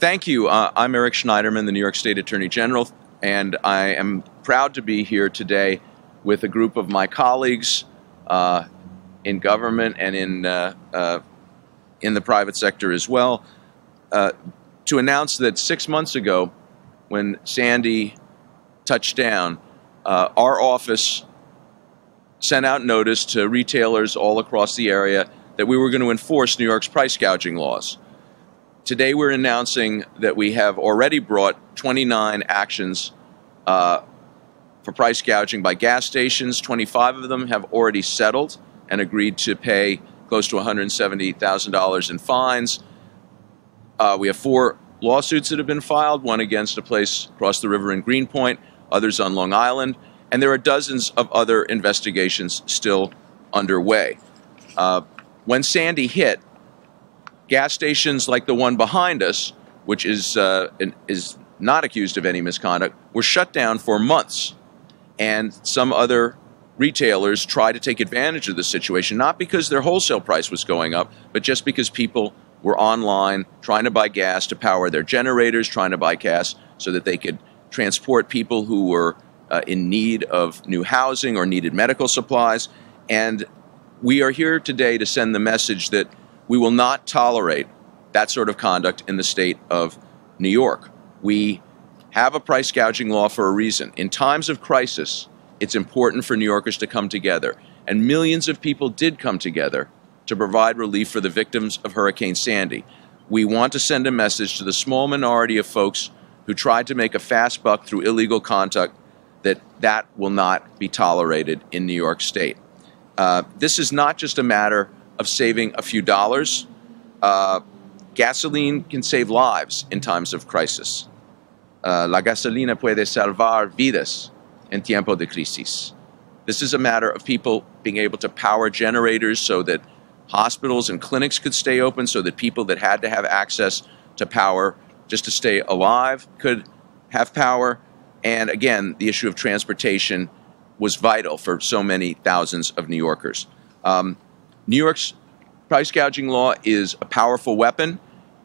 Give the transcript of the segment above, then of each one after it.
Thank you. I'm Eric Schneiderman, the New York State Attorney General, and I am proud to be here today with a group of my colleagues in government and in the private sector as well, to announce that 6 months ago, when Sandy touched down, our office sent out notice to retailers all across the area that we were going to enforce New York's price gouging laws. Today we're announcing that we have already brought 29 actions for price gouging by gas stations. 25 of them have already settled and agreed to pay close to $170,000 in fines. We have 4 lawsuits that have been filed, one against a place across the river in Greenpoint, others on Long Island, and there are dozens of other investigations still underway. When Sandy hit, gas stations like the one behind us, which is not accused of any misconduct, were shut down for months. And some other retailers tried to take advantage of the situation, not because their wholesale price was going up, but just because people were online trying to buy gas to power their generators, trying to buy gas so that they could transport people who were in need of new housing or needed medical supplies. And we are here today to send the message that we will not tolerate that sort of conduct in the state of New York. We have a price gouging law for a reason. In times of crisis, it's important for New Yorkers to come together. And millions of people did come together to provide relief for the victims of Hurricane Sandy. We want to send a message to the small minority of folks who tried to make a fast buck through illegal conduct that will not be tolerated in New York State. This is not just a matter of saving a few dollars. Gasoline can save lives in times of crisis. La gasolina puede salvar vidas en tiempo de crisis. This is a matter of people being able to power generators so that hospitals and clinics could stay open, so that people that had to have access to power just to stay alive could have power. And again, the issue of transportation was vital for so many thousands of New Yorkers. New York's price gouging law is a powerful weapon,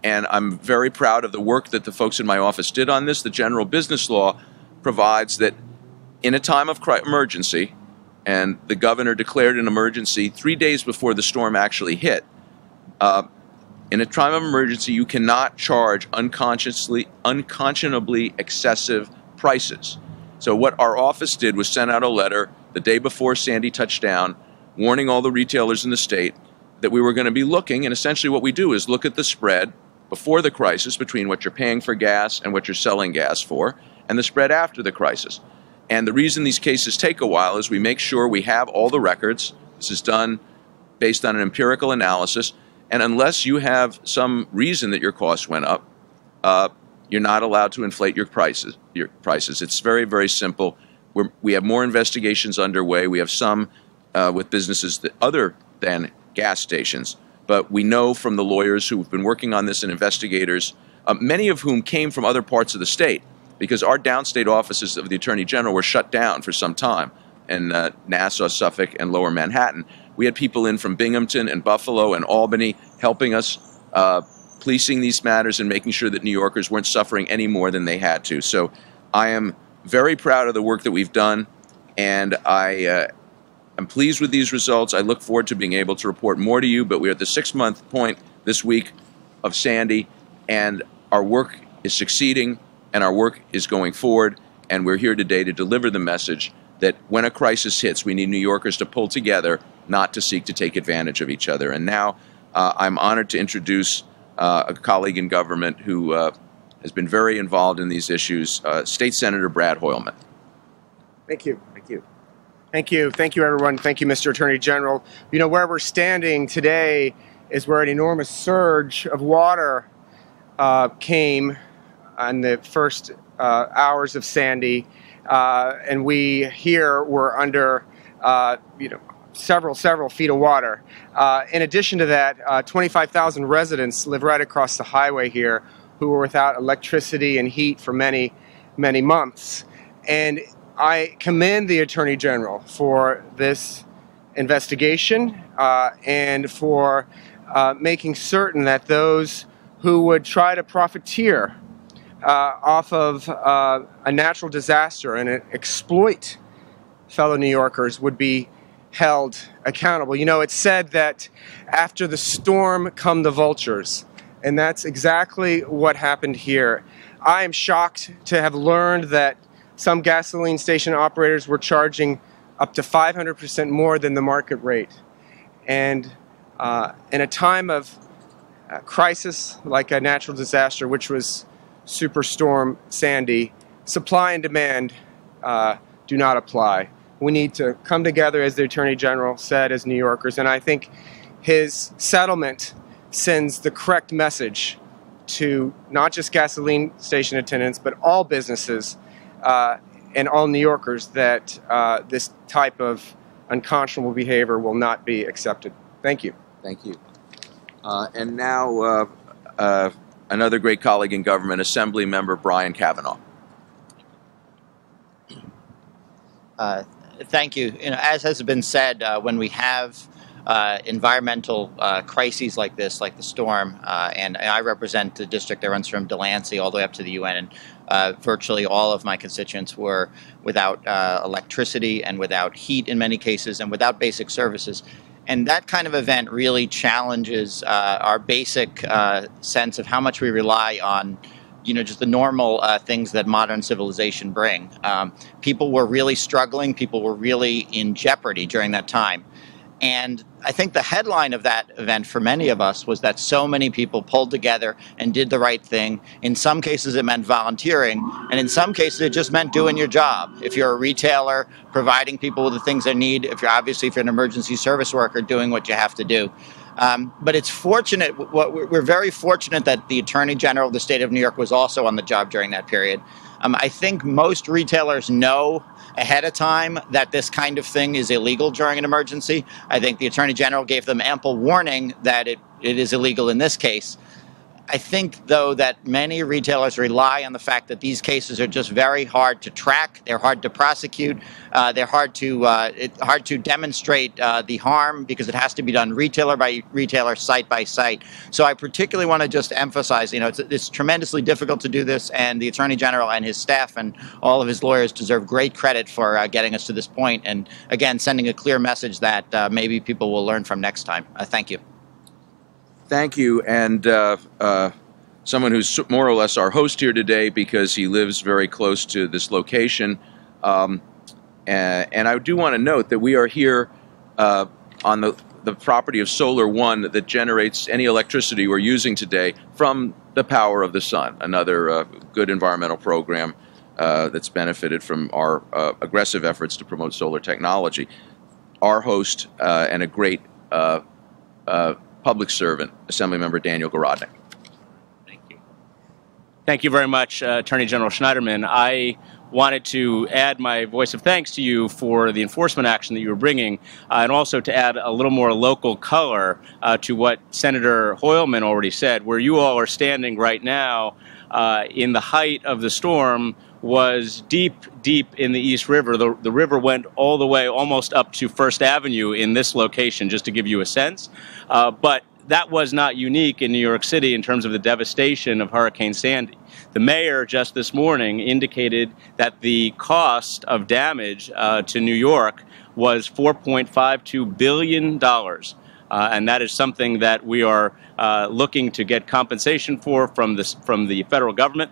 and I'm very proud of the work that the folks in my office did on this. The general business law provides that in a time of emergency, and the governor declared an emergency 3 days before the storm actually hit, in a time of emergency, you cannot charge unconscionably excessive prices. So what our office did was send out a letter the day before Sandy touched down, warning all the retailers in the state that we were going to be looking, and essentially what we do is look at the spread before the crisis between what you're paying for gas and what you're selling gas for, and the spread after the crisis. And the reason these cases take a while is we make sure we have all the records. This is done based on an empirical analysis, and unless you have some reason that your costs went up, you're not allowed to inflate your prices. It's very, very simple. We have more investigations underway. We have some with businesses other than gas stations. But we know from the lawyers who've been working on this and investigators, many of whom came from other parts of the state, because our downstate offices of the Attorney General were shut down for some time in Nassau, Suffolk, and Lower Manhattan. We had people in from Binghamton and Buffalo and Albany helping us policing these matters and making sure that New Yorkers weren't suffering any more than they had to. So I am very proud of the work that we've done, and I am pleased with these results. I look forward to being able to report more to you, but we're at the 6-month point this week of Sandy, and our work is succeeding, and our work is going forward, and we're here today to deliver the message that when a crisis hits, we need New Yorkers to pull together, not to seek to take advantage of each other. And now I'm honored to introduce a colleague in government who has been very involved in these issues, State Senator Brad Hoylman. Thank you. Thank you. Thank you. Thank you, everyone. Thank you, Mr. Attorney General. You know, where we're standing today is where an enormous surge of water came on the first hours of Sandy, and we here were under, several feet of water. In addition to that, 25,000 residents live right across the highway here who were without electricity and heat for many, many months. And I commend the Attorney General for this investigation and for making certain that those who would try to profiteer off of a natural disaster and exploit fellow New Yorkers would be held accountable. You know, it's said that after the storm come the vultures, and that's exactly what happened here. I am shocked to have learned that some gasoline station operators were charging up to 500% more than the market rate. And in a time of crisis like a natural disaster, which was Superstorm Sandy, supply and demand do not apply. We need to come together, as the Attorney General said, as New Yorkers, and I think his settlement sends the correct message to not just gasoline station attendants, but all businesses and all New Yorkers that this type of unconscionable behavior will not be accepted. Thank you. Thank you. And now another great colleague in government, Assembly Member Brian Kavanaugh. Thank you. You know, as has been said, when we have environmental crises like this, like the storm, and I represent the district that runs from Delancey all the way up to the UN, and virtually all of my constituents were without electricity and without heat in many cases and without basic services. And that kind of event really challenges our basic sense of how much we rely on, you know, just the normal things that modern civilization bring. People were really struggling. People were really in jeopardy during that time. And I think the headline of that event for many of us was that so many people pulled together and did the right thing. In some cases, it meant volunteering, and in some cases, it just meant doing your job. If you're a retailer, providing people with the things they need. If you're an emergency service worker, doing what you have to do. But it's fortunate, we're very fortunate that the Attorney General of the state of New York was also on the job during that period. I think most retailers know ahead of time that this kind of thing is illegal during an emergency. I think the Attorney General gave them ample warning that it is illegal in this case. I think, though, that many retailers rely on the fact that these cases are just very hard to track. They're hard to prosecute. They're hard to demonstrate the harm because it has to be done retailer by retailer, site by site. So I particularly want to just emphasize, you know, it's tremendously difficult to do this, and the Attorney General and his staff and all of his lawyers deserve great credit for getting us to this point. And again, sending a clear message that maybe people will learn from next time. Thank you. Thank you, and someone who's more or less our host here today because he lives very close to this location. And I do want to note that we are here on the property of Solar One that generates any electricity we're using today from the power of the sun, another good environmental program that's benefited from our aggressive efforts to promote solar technology. Our host and a great public servant, Assemblymember Daniel Garodnick. Thank you. Thank you very much, Attorney General Schneiderman. I wanted to add my voice of thanks to you for the enforcement action that you were bringing, and also to add a little more local color to what Senator Hoylman already said. Where you all are standing right now in the height of the storm was deep, deep in the East River. The river went all the way almost up to First Avenue in this location, just to give you a sense. But that was not unique in New York City in terms of the devastation of Hurricane Sandy. The mayor just this morning indicated that the cost of damage to New York was $4.52 billion. And that is something that we are looking to get compensation for from the federal government.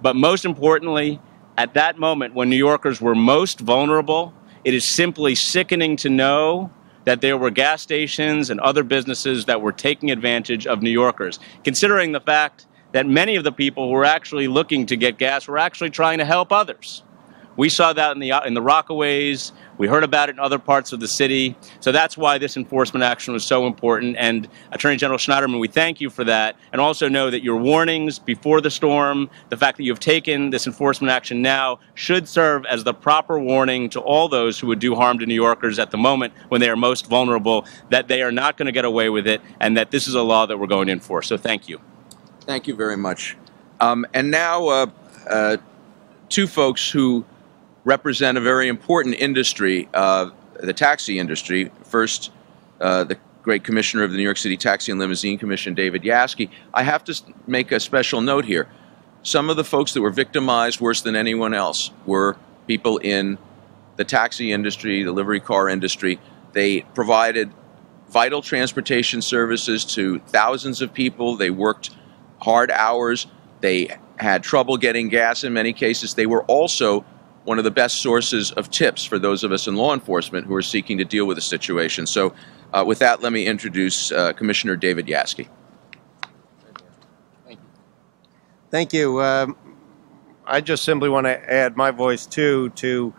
But most importantly, at that moment when New Yorkers were most vulnerable, it is simply sickening to know that there were gas stations and other businesses that were taking advantage of New Yorkers, considering the fact that many of the people who were actually looking to get gas were actually trying to help others. We saw that in the Rockaways. We heard about it in other parts of the city. So that's why this enforcement action was so important. And Attorney General Schneiderman, we thank you for that. And also know that your warnings before the storm, the fact that you've taken this enforcement action now, should serve as the proper warning to all those who would do harm to New Yorkers at the moment when they are most vulnerable, that they are not going to get away with it, and that this is a law that we're going to enforce. So thank you. Thank you very much. And now two folks who represent a very important industry, the taxi industry. First, the great commissioner of the New York City Taxi and Limousine Commission, David Yaskey. I have to make a special note here. Some of the folks that were victimized worse than anyone else were people in the taxi industry, the livery car industry. They provided vital transportation services to thousands of people. They worked hard hours. They had trouble getting gas in many cases. They were also one of the best sources of tips for those of us in law enforcement who are seeking to deal with the situation. So with that, let me introduce Commissioner David Yaskey. Thank you. I just simply want to add my voice too to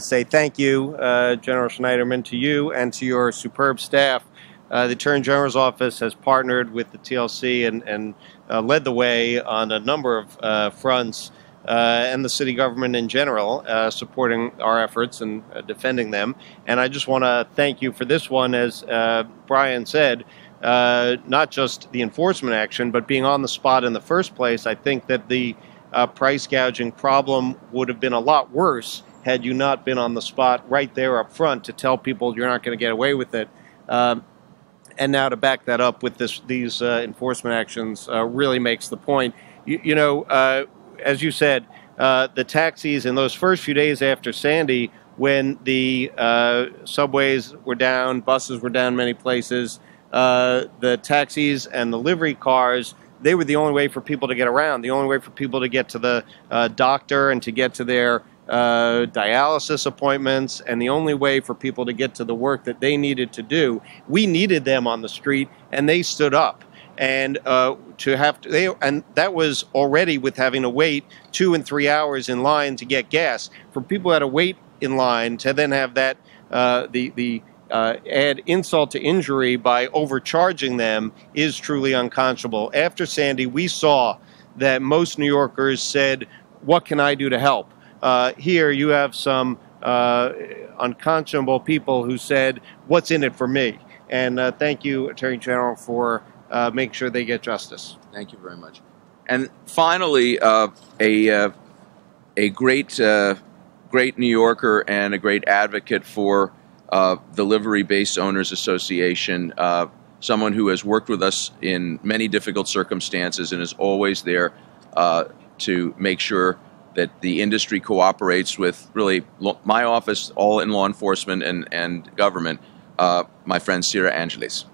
say thank you, General Schneiderman, to you and to your superb staff. The Attorney General's office has partnered with the TLC and led the way on a number of fronts, and the city government in general, supporting our efforts and defending them. And I just want to thank you for this one, as Brian said, not just the enforcement action, but being on the spot in the first place. I think that the price gouging problem would have been a lot worse had you not been on the spot right there up front to tell people you're not going to get away with it. And now to back that up with these enforcement actions really makes the point. You know, as you said, the taxis in those first few days after Sandy, when the subways were down, buses were down many places, the taxis and the livery cars, they were the only way for people to get around, the only way for people to get to the doctor and to get to their dialysis appointments, and the only way for people to get to the work that they needed to do. We needed them on the street, and they stood up. And and that was already with having to wait 2 and 3 hours in line to get gas. For people who had to wait in line to then have that add insult to injury by overcharging them is truly unconscionable. After Sandy, we saw that most New Yorkers said, "What can I do to help?" Here you have some unconscionable people who said, "What's in it for me?" And thank you, Attorney General, for making sure they get justice. Thank you very much. And finally, a great New Yorker and a great advocate for the Livery-Based Owners Association, someone who has worked with us in many difficult circumstances and is always there to make sure that the industry cooperates with really my office, all in law enforcement and government, my friend Sira Angeles.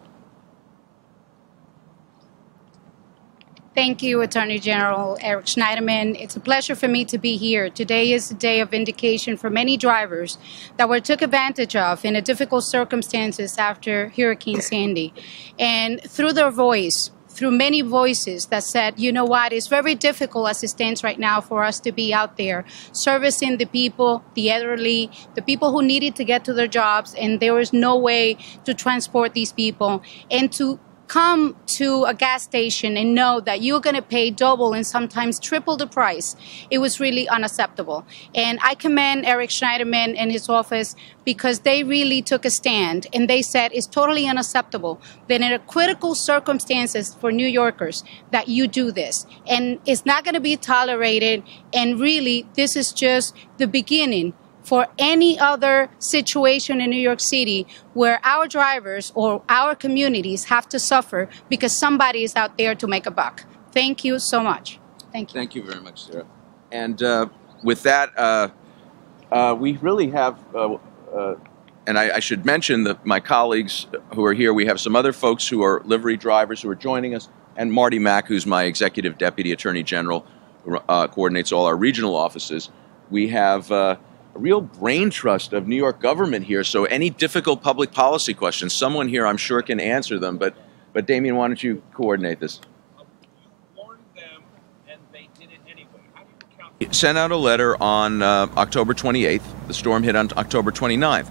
Thank you, Attorney General Eric Schneiderman. It's a pleasure for me to be here. Today is a day of vindication for many drivers that were took advantage of in difficult circumstances after Hurricane Sandy. And through their voice, through many voices that said, you know what, it's very difficult as it stands right now for us to be out there servicing the people, the elderly, the people who needed to get to their jobs, and there was no way to transport these people, and to come to a gas station and know that you're going to pay double and sometimes triple the price. It was really unacceptable. And I commend Eric Schneiderman and his office because they really took a stand and they said it's totally unacceptable that in a critical circumstances for New Yorkers that you do this. And it's not going to be tolerated. And really, this is just the beginning for any other situation in New York City where our drivers or our communities have to suffer because somebody is out there to make a buck. Thank you so much. Thank you. Thank you very much, Sarah. And with that, we really have, and I should mention that my colleagues who are here, we have some other folks who are livery drivers who are joining us, and Marty Mack, who's my Executive Deputy Attorney General, who coordinates all our regional offices. We have a real brain trust of New York government here, so any difficult public policy questions, someone here I'm sure can answer them, but Damien, why don't you coordinate this? You warned them and they did it anyway. How do you account? Sent out a letter on October 28th. The storm hit on October 29th.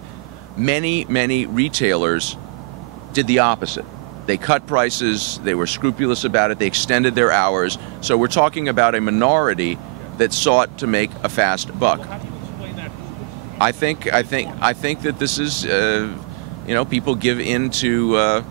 Many retailers did the opposite. They cut prices, they were scrupulous about it, they extended their hours. So we're talking about a minority that sought to make a fast buck. How do you explain that? I think that this is, you know, people give in to,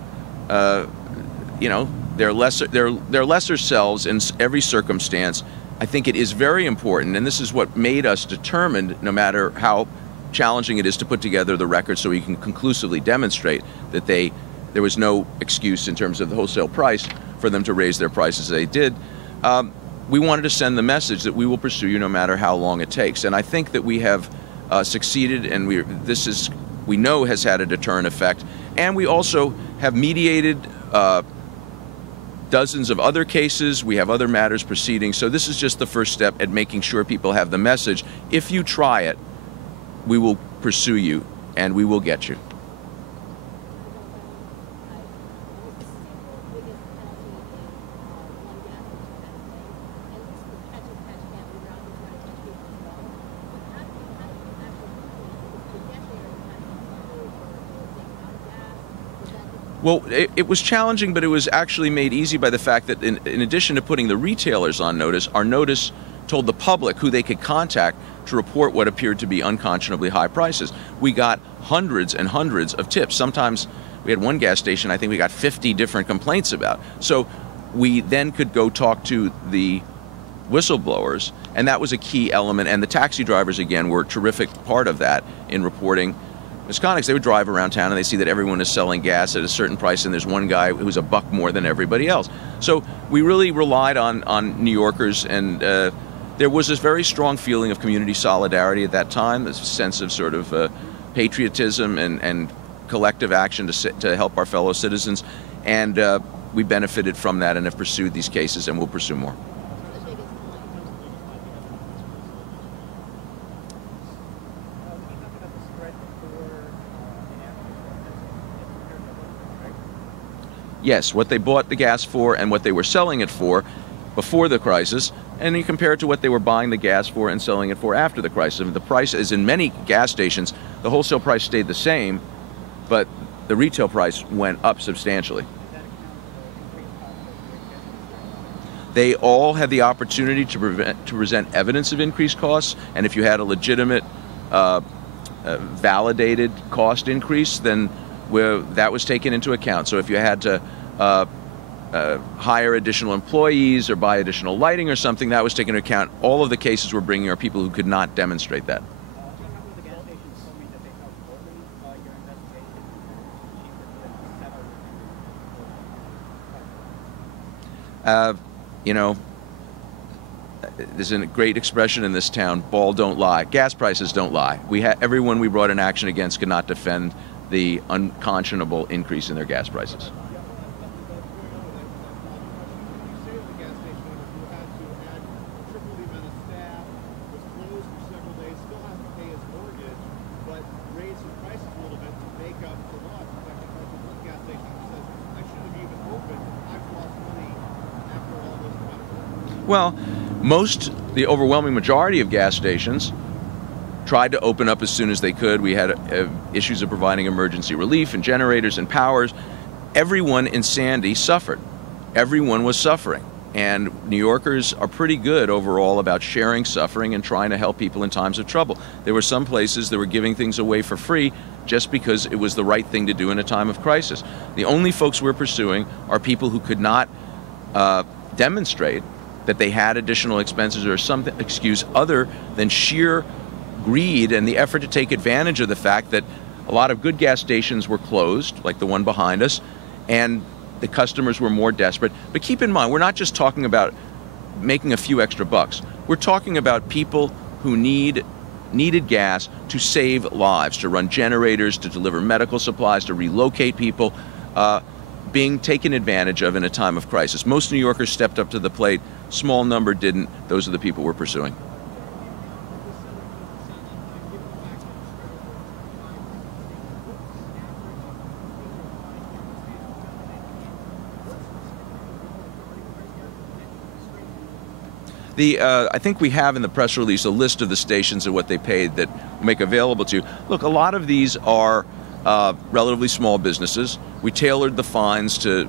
you know, their lesser selves in every circumstance. I think it is very important, and this is what made us determined, no matter how challenging it is to put together the record so we can conclusively demonstrate that they there was no excuse in terms of the wholesale price for them to raise their prices as they did. We wanted to send the message that we will pursue you no matter how long it takes. And I think that we have succeeded, and we know has had a deterrent effect. And we also have mediated dozens of other cases. We have other matters proceeding. So this is just the first step at making sure people have the message. If you try it, we will pursue you and we will get you. Well, it was challenging, but it was actually made easy by the fact that in addition to putting the retailers on notice, our notice told the public who they could contact to report what appeared to be unconscionably high prices. We got hundreds and hundreds of tips. Sometimes we had one gas station I think we got 50 different complaints about. So we then could go talk to the whistleblowers, and that was a key element. And the taxi drivers, again, were a terrific part of that in reporting misconduct. They would drive around town and they see that everyone is selling gas at a certain price and there's one guy who's a buck more than everybody else. So we really relied on New Yorkers, and there was this very strong feeling of community solidarity at that time, this sense of sort of patriotism and collective action to help our fellow citizens. And we benefited from that and have pursued these cases, and we'll pursue more. Yes, what they bought the gas for and what they were selling it for before the crisis, and you compare it to what they were buying the gas for and selling it for after the crisis. I mean, the price is in many gas stations, the wholesale price stayed the same, but the retail price went up substantially. They all had the opportunity to present evidence of increased costs, and if you had a legitimate, validated cost increase, then that was taken into account. So if you had to hire additional employees or buy additional lighting or something, that was taken into account. All of the cases we're bringing are people who could not demonstrate that. You know, there's a great expression in this town, ball don't lie. Gas prices don't lie. Everyone we brought in action against could not defend the unconscionable increase in their gas prices. Well, the overwhelming majority of gas stations tried to open up as soon as they could. We had issues of providing emergency relief and generators and powers. Everyone in Sandy suffered. Everyone was suffering. And New Yorkers are pretty good overall about sharing suffering and trying to help people in times of trouble. There were some places that were giving things away for free just because it was the right thing to do in a time of crisis. The only folks we're pursuing are people who could not demonstrate that they had additional expenses or some excuse other than sheer greed and the effort to take advantage of the fact that a lot of good gas stations were closed, like the one behind us, and the customers were more desperate. But keep in mind, we're not just talking about making a few extra bucks. We're talking about people who needed gas to save lives, to run generators, to deliver medical supplies, to relocate people, being taken advantage of in a time of crisis. Most New Yorkers stepped up to the plate. Small number didn't. Those are the people we're pursuing. I think we have in the press release a list of the stations and what they paid that we'll make available to you. Look, a lot of these are relatively small businesses. We tailored the fines to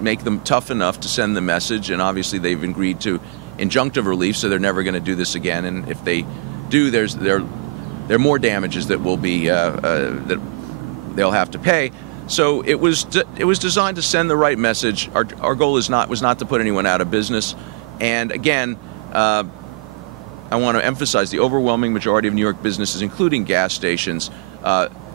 make them tough enough to send the message, and obviously they've agreed to injunctive relief, so they're never going to do this again. And if they do, there are more damages that will be that they'll have to pay. So it was designed to send the right message. Our goal was not to put anyone out of business. And again, I want to emphasize the overwhelming majority of New York businesses, including gas stations,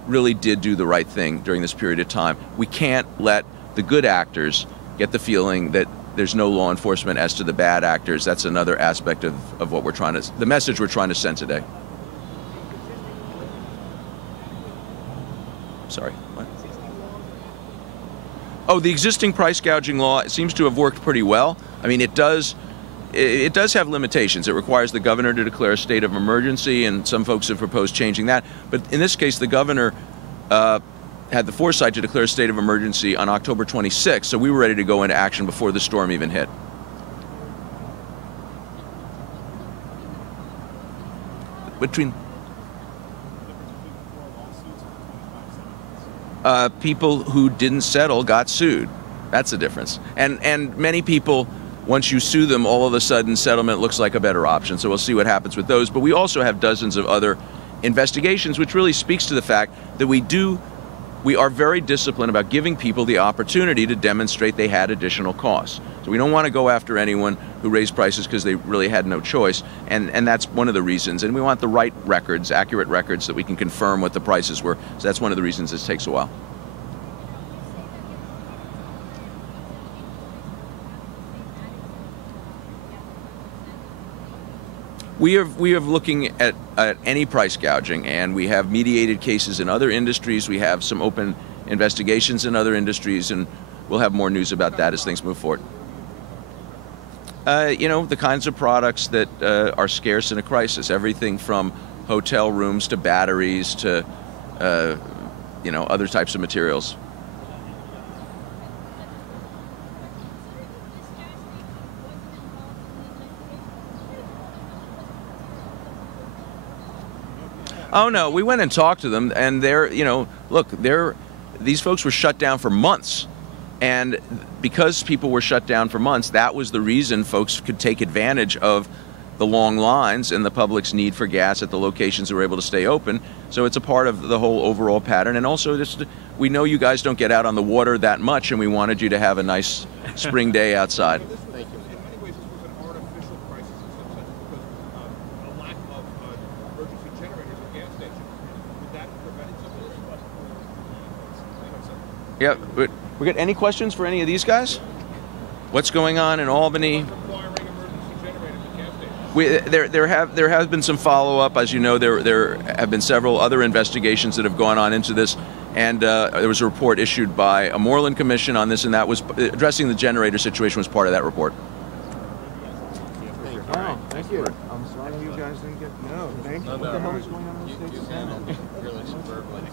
really did do the right thing during this period of time. We can't let the good actors get the feeling that there's no law enforcement as to the bad actors. That's another aspect of what we're trying to, the message we're trying to send today. Sorry, what? Oh, the existing price gouging law seems to have worked pretty well. I mean, it does have limitations. It requires the governor to declare a state of emergency, and some folks have proposed changing that. But in this case, the governor had the foresight to declare a state of emergency on October 26th, so we were ready to go into action before the storm even hit. Between people who didn't settle got sued. That's the difference. And many people, once you sue them, all of a sudden settlement looks like a better option. So we'll see what happens with those. But we also have dozens of other investigations, which really speaks to the fact that we are very disciplined about giving people the opportunity to demonstrate they had additional costs. So we don't want to go after anyone who raised prices because they really had no choice, and that's one of the reasons. And we want the right records, accurate records, that we can confirm what the prices were. So that's one of the reasons this takes a while. We are looking at any price gouging, and we have mediated cases in other industries. We have some open investigations in other industries, and we'll have more news about that as things move forward. You know, the kinds of products that are scarce in a crisis, everything from hotel rooms to batteries to, you know, other types of materials. Oh no, we went and talked to them, and you know, look, these folks were shut down for months, and because people were shut down for months, that was the reason folks could take advantage of the long lines and the public's need for gas at the locations that were able to stay open. So it's a part of the whole overall pattern, and also just, we know you guys don't get out on the water that much, and we wanted you to have a nice spring day outside. Thank you. In many ways, this was an artificial crisis in some sense because a lack of emergency generators at gas stations. Would that have prevented some of this? Yeah, but we got any questions for any of these guys? What's going on in Albany? Requiring emergency generators at gas stations. There have been some follow-up. As you know, there have been several other investigations that have gone on into this, and there was a report issued by a Moreland Commission on this, and that was addressing the generator situation was part of that report. Oh, thank you. I'm sorry you guys didn't get. No, thank you. What the hell is going on in the States Senate? Really superb. Like,